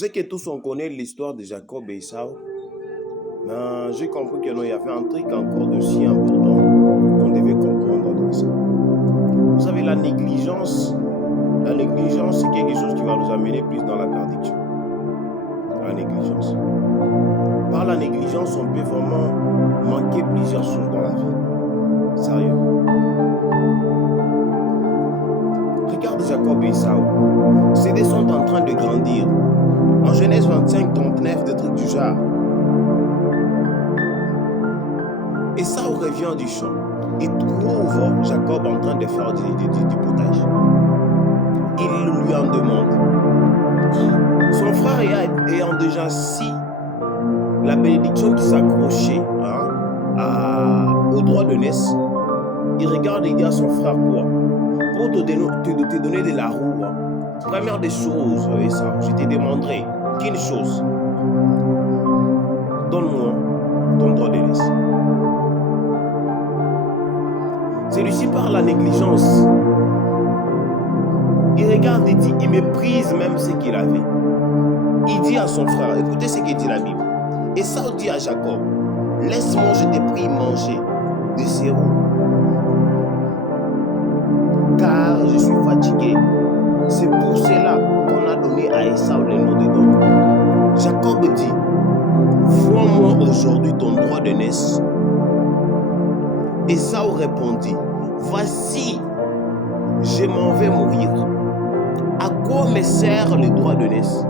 Je sais que tous on connaît l'histoire de Jacob et Esau, mais j'ai compris que non, il y avait un truc encore de si important qu'on devait comprendre dans ça. Vous savez, la négligence, c'est quelque chose qui va nous amener plus dans la perdition. La négligence. Par la négligence, on peut vraiment manquer plusieurs choses dans la vie. Sérieux. Regarde Jacob et Esau. Ces deux sont en train de grandir. En Genèse 25, 39, des trucs du genre. Esau revient du champ. Il trouve Jacob en train de faire du potage. Il lui en demande. Son frère ayant déjà si la bénédiction qui s'accrochait au droit de naissance, il regarde et dit à son frère quoi? Pour te donner de la roue. Première des choses, ça, je te demanderai qu'une chose. Donne-moi ton droit de naissance. Celui-ci par la négligence. Il regarde et dit, il méprise même ce qu'il avait. Il dit à son frère, écoutez ce que dit la Bible. Esau dit à Jacob, laisse-moi, je te prie, manger de ces roues. Car je suis fatigué. C'est pour cela qu'on a donné à Esau le nom de don. Jacob dit, vois-moi aujourd'hui ton droit de naissance. Esau répondit, voici, je m'en vais mourir. À quoi me sert le droit de naissance?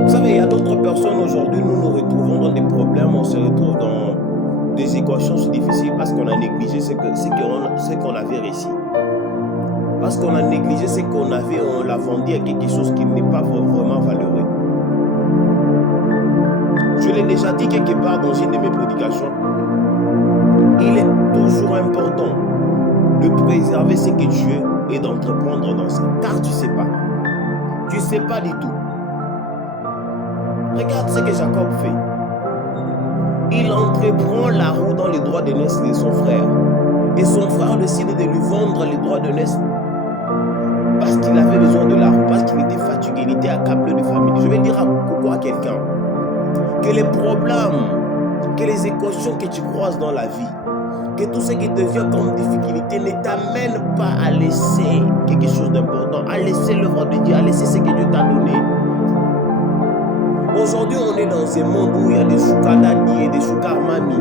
Vous savez, il y a d'autres personnes aujourd'hui, nous nous retrouvons dans des problèmes, on se retrouve dans des équations difficiles parce qu'on a négligé ce qu'on avait réussi. Parce qu'on a négligé ce qu'on avait, on l'a vendu à quelque chose qui n'est pas vraiment valeureux. Je l'ai déjà dit quelque part dans une de mes prédications. Il est toujours important de préserver ce que tu es et d'entreprendre dans ça. Car tu ne sais pas. Tu ne sais pas du tout. Regarde ce que Jacob fait. Il entreprend la roue dans les droits de naissance de son frère. Et son frère décide de lui vendre les droits de naissance. Parce qu'il avait besoin de la roue, parce qu'il était fatigué, il était accablé de famille. Je vais dire à quelqu'un que les problèmes, que les équations que tu croises dans la vie, que tout ce qui te vient comme difficulté ne t'amène pas à laisser quelque chose d'important, à laisser l'œuvre de Dieu, à laisser ce que Dieu t'a donné. Aujourd'hui, on est dans un monde où il y a des choukadadi et des choukarmami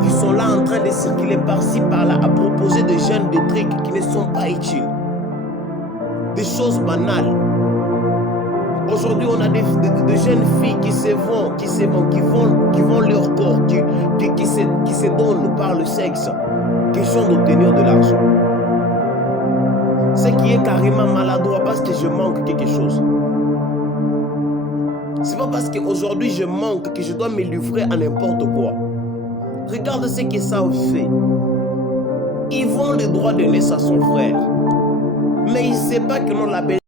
qui sont là en train de circuler par-ci, par-là, à proposer des jeunes des trucs qui ne sont pas utiles. Des choses banales. Aujourd'hui, on a des jeunes filles qui vendent leur corps, qui se donnent par le sexe, question d'obtenir de l'argent. Ce qui est carrément maladroit parce que je manque quelque chose. C'est pas parce qu'aujourd'hui je manque que je dois me livrer à n'importe quoi. Regarde ce que ça fait. Ils vont le droit de naissance à son frère. Mais il ne sait pas que non, la